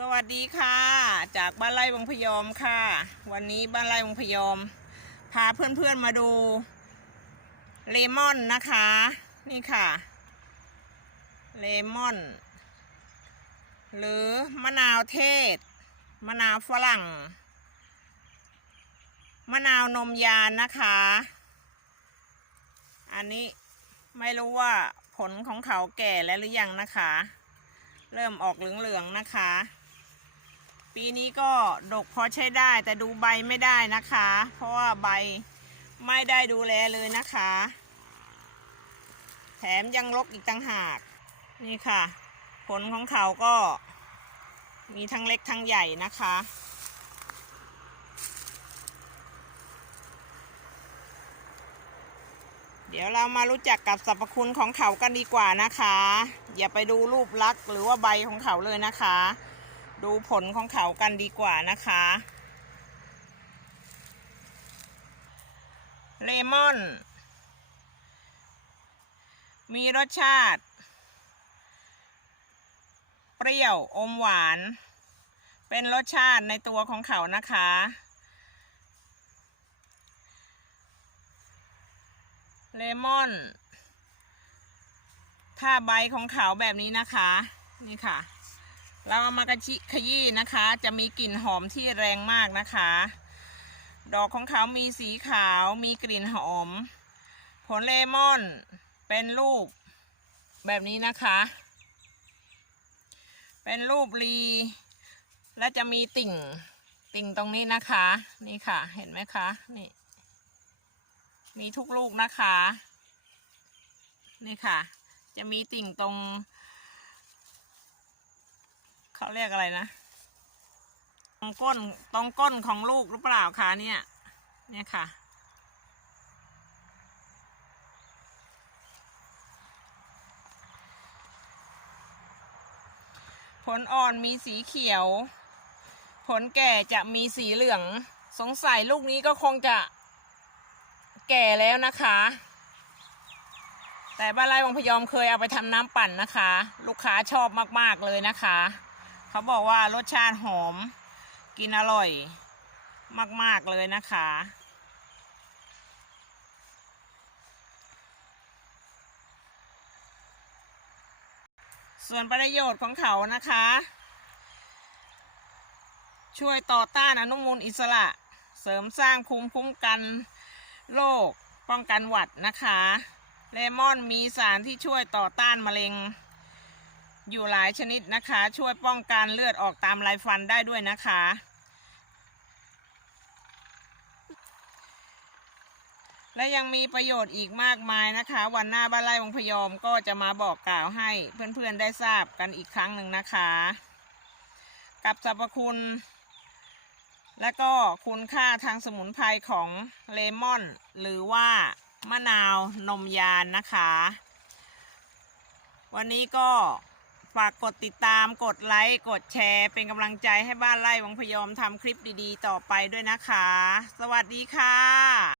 สวัสดีค่ะ จากบ้านไร่วังพยอมค่ะ วันนี้บ้านไร่วังพยอม พาเพื่อนๆมาดูเลมอนนะคะ นี่ค่ะเลมอน หรือมะนาวเทศ มะนาวฝรั่ง มะนาวนมยานนะคะ อันนี้ไม่รู้ว่าผลของเขาแก่แล้วหรือยังนะคะเริ่มออกเหลือง ๆ นะคะ ปีนี้ก็ดกพอใช้ได้ แต่ดูใบไม่ได้นะคะ เพราะว่าใบไม่ได้ดูแลเลยนะคะ แถมยังรกอีกต่างหาก นี่ค่ะ ผลของเขาก็ มีทั้งเล็กทั้งใหญ่นะคะ เดี๋ยวเรามารู้จักกับสรรพคุณของเขากันดีกว่านะคะ อย่าไปดูรูปลักษณ์หรือว่าใบของเขาเลยนะคะ ดูผลของเขากันดีกว่านะคะ เลมอน มีรสชาติ เปรี้ยวอมหวาน เป็นรสชาติในตัวของเขานะคะ เลมอน ถ้าใบของเขาแบบนี้นะคะ นี่ค่ะ เราเอามากระชิขยี้นะคะ จะมีกลิ่นหอมที่แรงมากนะคะ ดอกของเขามีสีขาวมีกลิ่นหอม ผลเลมอนเป็นรูปแบบนี้นะคะ เป็นรูปรี และจะมีติ่งติ่งตรงนี้นะคะ นี่ค่ะ เห็นไหมคะนี่ มีทุกลูกนะคะ นี่ค่ะ จะมีติ่งตรง เขาเรียกอะไรนะตรงก้นตรงก้นของลูกหรือเปล่าคะเนี่ย เนี่ยค่ะ ผลอ่อนมีสีเขียว ผลแก่จะมีสีเหลือง สงสัยลูกนี้ก็คงจะแก่แล้วนะคะ แต่บ้านไร่วังพยอมเคยเอาไปทำน้ำปั่นนะคะ ลูกค้าชอบมาก ๆ เลยนะคะ เขาบอกว่ารสชาติหอม กินอร่อย มาก ๆ เลยนะคะ ส่วนประโยชน์ของเขานะคะ ช่วยต่อต้านอนุมูลอิสระ เสริมสร้างภูมิคุ้มกันโรคป้องกันหวัดนะคะ เลมอนมีสารที่ช่วยต่อต้านมะเร็ง อยู่หลายชนิดนะคะ ช่วยป้องกันเลือดออกตามลายฟันได้ด้วยนะคะ และยังมีประโยชน์อีกมากมายนะคะ วันหน้าบ้านไร่วงพยอมก็จะมาบอกกล่าวให้เพื่อนๆได้ทราบกันอีกครั้งหนึ่งนะคะ กับสรรพคุณ และก็คุณค่าทางสมุนไพรของเลมอน หรือว่ามะนาวนมยานนะคะ วันนี้ก็ ฝากกดติดตามกดไลค์ กดแชร์ เป็นกำลังใจให้บ้านไร่วังพยอมทำคลิปดีๆ ต่อไปด้วยนะคะ สวัสดีค่ะ